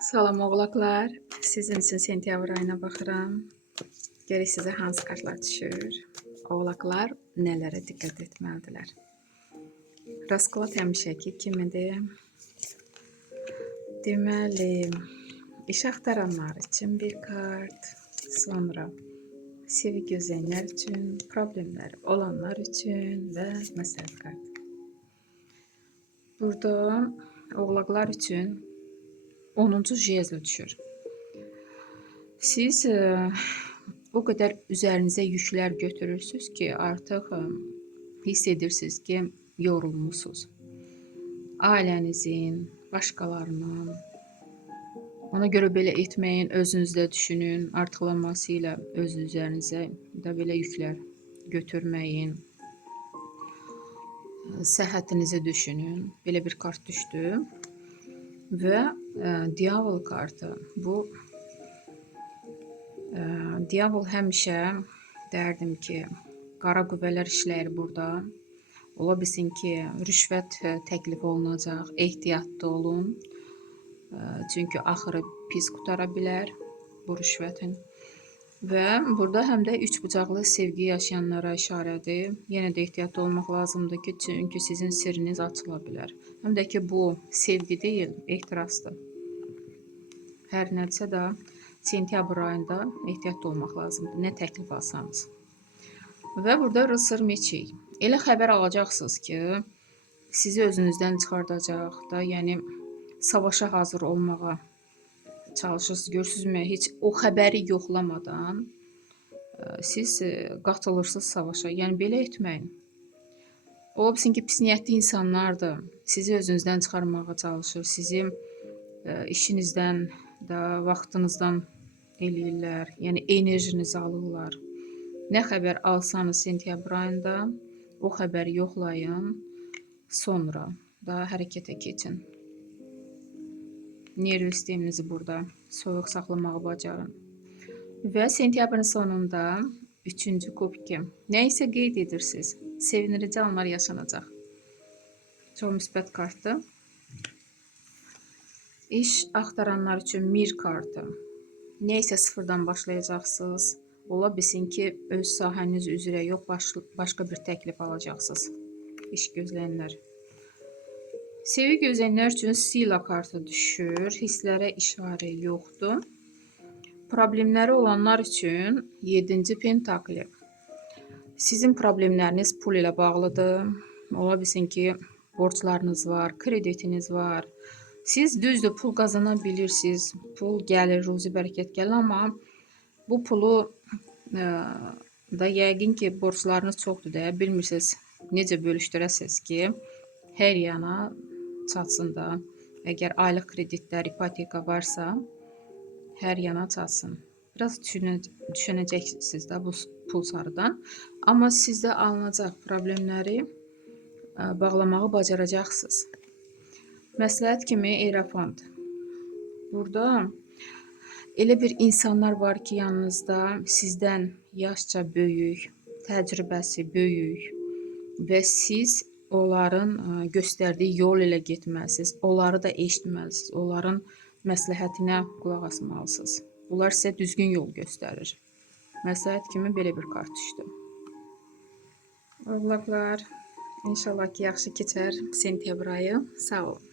Salam oğlaqlar. Sizin üçün sentyabr ayına baxıram. Görək sizə hansı kartlar düşür. Oğlaqlar nələrə diqqət etməlidirlər. Rasklad həmişəki kimidir. Deməli, iş axtaranlar üçün bir kart, sonra sevgi gözləyənlər üçün, problemləri olanlar üçün və məsləhət kartı. Burada oğlaqlar üçün 10-cu jezl düşür. Siz o qədər üzərinizə yüklər götürürsünüz ki, artıq hiss edirsiniz ki, yorulmusunuz. Ailənizin, başqalarının, ona görə belə etməyin, özünüzdə düşünün, artıqlanması ilə öz üzərinizə də belə yüklər götürməyin. Səhhətinizi düşünün. Belə bir kart düşdü. Və Diavol kartı. Bu Diavol həmişə dərdim ki, qara qüvvələr işləyir burada. Ola bilsin ki, rüşvət təklif olunacaq. Ehtiyatlı olun. Çünki axırı pis qutara bilər bu rüşvətin. Və burada həm də üç bucaqlı sevgi yaşayanlara işarədir. Yenə də ehtiyatlı olmaq lazımdır ki, çünki sizin sirriniz açıla bilər. Həm də ki, bu sevgi deyil, ehtirasdır. Hər nədirsə də sentyabr ayında ehtiyatlı olmaq lazımdır, nə təklif alsanız. Və burada rıtsır meçik. Elə xəbər alacaqsınız ki, sizi özünüzdən çıxardacaq da, yəni savaşa hazır olmağa çalışırsınız. Görürsünüzmü, heç o xəbəri yoxlamadan siz qatılırsınız savaşa. Yəni belə etməyin. Ola bilsin ki, pis niyyətli insanlardır. Sizi özünüzdən çıxarmağa çalışır. Sizi işinizdən də, vaxtınızdan eləyirlər. Yəni enerjinizi alırlar. Nə xəbər alsanız sentyabr ayında o xəbəri yoxlayın. Sonra da hərəkətə keçin. Nerv sisteminizi burada soyuq saxlamağı bacarın. Və sentyabrın sonunda 3-cü kubki. Nə isə qeyd edirsiniz. Sevindirici anlar yaşanacaq. Çox müsbət kartdır. İş axtaranlar üçün mir kartı. Nə isə sıfırdan başlayacaqsınız. Ola bilsin ki, öz sahəniz üzrə yox, başqa bir təklif alacaqsınız. İş gözləyənlər. Sevgi gözləyənlər üçün Sila kartı düşür. Hisslərə işarə yoxdur. Problemləri olanlar üçün 7-ci pentakli. Sizin problemləriniz pul ilə bağlıdır. Ola bilsin ki, borclarınız var, kreditiniz var. Siz düzdür, pul qazana bilirsiniz. Pul gəlir, ruzi bərəkət gəlir, amma bu pulu da yəqin ki, borclarınız çoxdur deyə bilmirsiniz. Necə bölüşdürəsiniz ki, hər yana çatsın da. Əgər aylıq kreditlər, ipoteka varsa, hər yana çatsın. Biraz düşünəcəksiniz də bu pul sarıdan. Amma sizdə alınacaq problemləri bağlamağı bacaracaqsınız. Məsləhət kimi Erafant. Burada elə bir insanlar var ki, yanınızda sizdən yaşca böyük, təcrübəsi böyük və siz onların göstərdiyi yol ilə getməlisiniz. Onları da eşitməlisiniz. Onların məsləhətinə qulaq asmalısınız. Bunlar sizə düzgün yol göstərir. Məsləhət kimi belə bir kart düşdü. Oğlaqlar, inşallah ki, yaxşı keçər sentyabr ayı. Sağ olun.